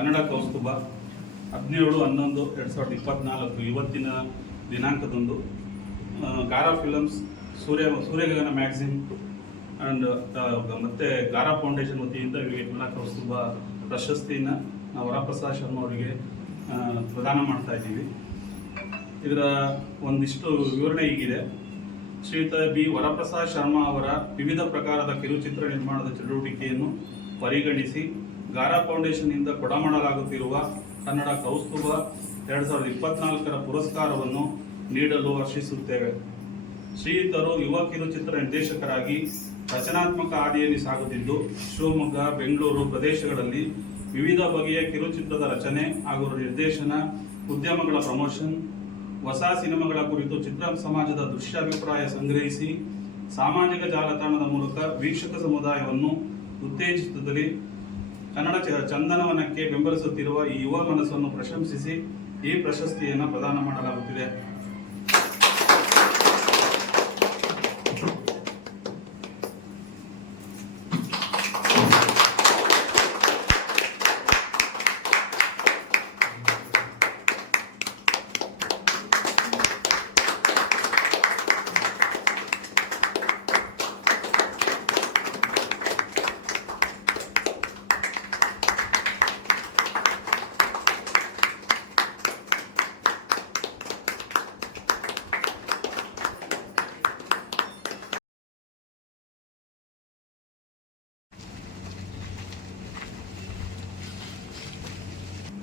ಕನ್ನಡ ಕೌಸ್ತುಭ 17/11/2024 ಇವತ್ತಿನ ದಿನಾಂಕದಂದು Gara films, ಸೂರ್ಯಗಗನ magazine and ಮತ್ತು ಗಾರಾ ಫೌಂಡೇಶನ್ ವತಿಯಿಂದ ಇವರಿಗೆ ಕನ್ನಡ ಕೌಸ್ತುಭ ಪ್ರಶಸ್ತಿಯನ್ನು ನಾವು ವರಪ್ರಸಾದ್ ಶರ್ಮಾ ಅವರಿಗೆ ಪ್ರದಾನ ಮಾಡ್ತಾ ಇದ್ದೀವಿ. ಇದರ ಒಂದಿಷ್ಟು ವಿವರಣೆ ಹೀಗಿದೆ. ಶ್ರೀಯುತ ಬಿ ವರಪ್ರಸಾದ್ ಶರ್ಮಾ ಅವರ ವಿವಿಧ ಪ್ರಕಾರದ ಕಿರುಚಿತ್ರ ನಿರ್ಮಾಣದ ಚಟುವಟಿಕೆಯನ್ನು ಪರಿಗಣಿಸಿ ಗಾರಾ ಫೌಂಡೇಶನ್ನಿಂದ ಕೊಡಮಾಡಲಾಗುತ್ತಿರುವ ಕನ್ನಡ ಕೌಸ್ತುಭ 2024 ಪುರಸ್ಕಾರವನ್ನು ನೀಡಲು ಹರ್ಷಿಸುತ್ತೇವೆ. ಶ್ರೀಯುತರು ಯುವ ಕಿರುಚಿತ್ರ ನಿರ್ದೇಶಕರಾಗಿ ರಚನಾತ್ಮಕ ಹಾದಿಯಲ್ಲಿ ಸಾಗುತ್ತಿದ್ದು, ಶಿವಮೊಗ್ಗ, ಬೆಂಗಳೂರು ಪ್ರದೇಶಗಳಲ್ಲಿ ವಿವಿಧ ಬಗೆಯ ಕಿರುಚಿತ್ರದ ರಚನೆ ಹಾಗೂ ನಿರ್ದೇಶನ, ಉದ್ಯಮಗಳ ಪ್ರಮೋಷನ್, ಹೊಸ ಸಿನಿಮಾಗಳ ಕುರಿತು ಚಿತ್ರ ಸಮಾಜದ ದೃಶ್ಯಾಭಿಪ್ರಾಯ ಸಂಗ್ರಹಿಸಿ ಸಾಮಾಜಿಕ ಜಾಲತಾಣದ ಮೂಲಕ ವೀಕ್ಷಕ ಸಮುದಾಯವನ್ನು ಉತ್ತೇಜಿಸುತ್ತಲೇ ಕನ್ನಡ ಚಂದನವನಕ್ಕೆ ಬೆಂಬಲಿಸುತ್ತಿರುವ ಈ ಯುವ ಮನಸ್ಸನ್ನು ಪ್ರಶಂಸಿಸಿ ಈ ಪ್ರಶಸ್ತಿಯನ್ನು ಪ್ರದಾನ ಮಾಡಲಾಗುತ್ತಿದೆ.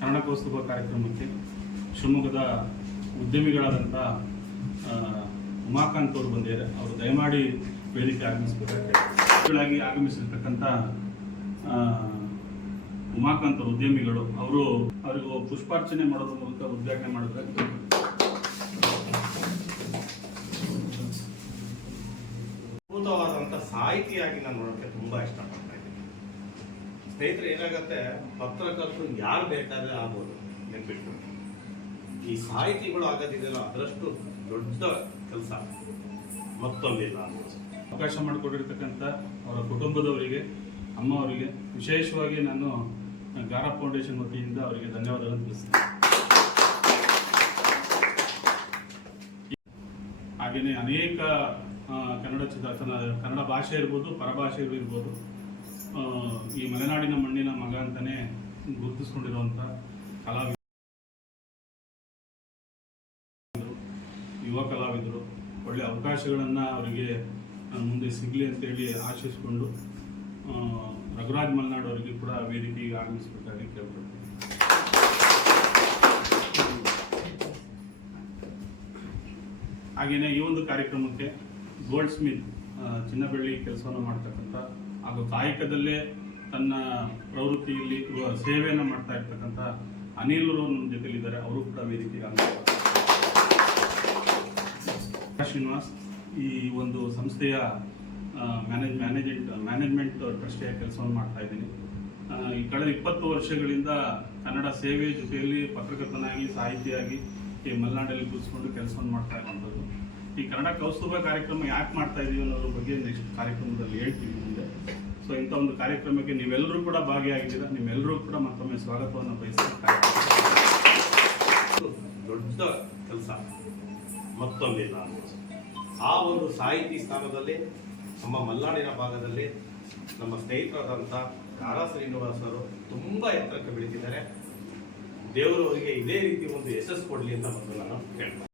ಕನ್ನಡ ಕೌಸ್ತುಭ ಕಾರ್ಯಕ್ರಮಕ್ಕೆ ಶಿವಮೊಗ್ಗದ ಉದ್ಯಮಿಗಳಾದಂಥ ಉಮಾಕಾಂತ್ ಅವರು ಬಂದಿದ್ದಾರೆ. ಅವರು ದಯಮಾಡಿ ವೇದಿಕೆ ಆಗಮಿಸಬೇಕಾಗಿ ಆಗಮಿಸಿರ್ತಕ್ಕಂಥ ಉಮಾಕಾಂತ್ ಅವರು ಉದ್ಯಮಿಗಳು ಅವರಿಗೂ ಪುಷ್ಪಾರ್ಚನೆ ಮಾಡೋದ್ರ ಮೂಲಕ ಉದ್ಘಾಟನೆ ಮಾಡಬೇಕು. ಅದ್ಭುತವಾದಂಥ ಸಾಹಿತಿಯಾಗಿ ನಾನು ನೋಡೋಕ್ಕೆ ತುಂಬಾ ಇಷ್ಟಪಡ್ತಾ ಇದ್ದೀನಿ. ಸ್ನೇಹಿತರೆ, ಏನಾಗುತ್ತೆ, ಪತ್ರಕರ್ತರು ಯಾರು ಬೇಕಾದ್ರೆ ಆಗ್ಬೋದು, ನೆನ್ಪಿಟ್ಟು ಈ ಸಾಹಿತಿಗಳು ಆಗೋದಿದೆಯಲ್ಲ ಅದರಷ್ಟು ದೊಡ್ಡ ಕೆಲಸ ಮತ್ತೊಂದಿಲ್ಲ. ಅವಕಾಶ ಮಾಡಿಕೊಟ್ಟಿರ್ತಕ್ಕಂಥ ಅವರ ಕುಟುಂಬದವರಿಗೆ, ಅಮ್ಮವರಿಗೆ ವಿಶೇಷವಾಗಿ ನಾನು ಗಾರಾ ಫೌಂಡೇಶನ್ ವತಿಯಿಂದ ಅವರಿಗೆ ಧನ್ಯವಾದಗಳನ್ನು ತಿಳಿಸ್ತೇನೆ. ಹಾಗೆಯೇ ಅನೇಕ ಕನ್ನಡ ಭಾಷೆ ಇರ್ಬೋದು, ಪರಭಾಷೆಗಳು ಇರ್ಬೋದು, ಈ ಮಲೆನಾಡಿನ ಮಣ್ಣಿನ ಮಗ ಅಂತಲೇ ಗುರುತಿಸ್ಕೊಂಡಿರುವಂಥ ಯುವ ಕಲಾವಿದರು ಒಳ್ಳೆಯ ಅವಕಾಶಗಳನ್ನು ಅವರಿಗೆ ಮುಂದೆ ಸಿಗಲಿ ಅಂತೇಳಿ ಆಶಿಸಿಕೊಂಡು ರಘುರಾಜ್ ಮಲ್ನಾಡ್ ಅವರಿಗೆ ಕೂಡ ವೇದಿಕೆಗೆ ಆಗಮಿಸಬೇಕಾಗಿ ಕೇಳ್ಕೊಳ್ತೀನಿ. ಹಾಗೆಯೇ ಈ ಒಂದು ಕಾರ್ಯಕ್ರಮಕ್ಕೆ ಗೋಲ್ಡ್ ಸ್ಮಿತ್, ಚಿನ್ನ ಬೆಳ್ಳಿ ಕೆಲಸವನ್ನು ಮಾಡ್ತಕ್ಕಂಥ ಹಾಗೂ ಕಾಯಕದಲ್ಲೇ ತನ್ನ ಪ್ರವೃತ್ತಿಯಲ್ಲಿ ಸೇವೆಯನ್ನು ಮಾಡ್ತಾ ಇರ್ತಕ್ಕಂಥ ಅನಿಲ್ರು ನಮ್ಮ ಜೊತೆಲಿದ್ದಾರೆ. ಅವರು ಕೂಡ ವೇದಿಕೆಗೆ ಆಗಮಿಸ್ತಾರೆ. ಶ್ರೀನಿವಾಸ್ ಈ ಒಂದು ಸಂಸ್ಥೆಯ ಮ್ಯಾನೇಜ್ಮೆಂಟ್ ಟ್ರಸ್ಟಿಯ ಕೆಲಸವನ್ನು ಮಾಡ್ತಾ ಇದ್ದೀನಿ. ಈ ಕಳೆದ 20 ವರ್ಷಗಳಿಂದ ಕನ್ನಡ ಸೇವೆ ಜೊತೆಯಲ್ಲಿ ಪತ್ರಕರ್ತನಾಗಿ, ಸಾಹಿತಿಯಾಗಿ ಈ ಮಲೆನಾಡಲ್ಲಿ ಕೂರಿಸ್ಕೊಂಡು ಕೆಲಸವನ್ನು ಮಾಡ್ತಾ ಇರುವಂಥದ್ದು. ಈ ಕನ್ನಡ ಕೌಸ್ತುಭ ಕಾರ್ಯಕ್ರಮ ಯಾಕೆ ಮಾಡ್ತಾ ಇದೀವಿ ಅನ್ನೋದ್ರ ಬಗ್ಗೆ ನೆಕ್ಸ್ಟ್ ಕಾರ್ಯಕ್ರಮದಲ್ಲಿ ಹೇಳ್ತೀವಿ ಮುಂದೆ. ಸೊ ಇಂಥ ಒಂದು ಕಾರ್ಯಕ್ರಮಕ್ಕೆ ನೀವೆಲ್ಲರೂ ಕೂಡ ಭಾಗಿಯಾಗಿದ್ದೀರಾ. ನಿಮ್ಮೆಲ್ಲರೂ ಕೂಡ ಮತ್ತೊಮ್ಮೆ ಸ್ವಾಗತವನ್ನು ಬಯಸ್ತಾ ದೊಡ್ಡ ಕೆಲಸ ಮತ್ತೊಂದಿಲ್ಲ. ಆ ಒಂದು ಸಾಹಿತಿ ಸ್ಥಾನದಲ್ಲಿ ನಮ್ಮ ಮಲೆನಾಡಿನ ಭಾಗದಲ್ಲಿ ನಮ್ಮ ಸ್ನೇಹಿತರಾದಂಥ ಗಾರಾ ಶ್ರೀನಿವಾಸ್ ಅವರು ತುಂಬ ಎತ್ತರಕ್ಕೆ ಬೆಳೀತಿದ್ದಾರೆ. ದೇವರು ಅವರಿಗೆ ಇದೇ ರೀತಿ ಒಂದು ಯಶಸ್ಸು ಕೊಡಲಿ ಅಂತ ಮೊದಲು ನಾನು ಕೇಳ್ತೀನಿ.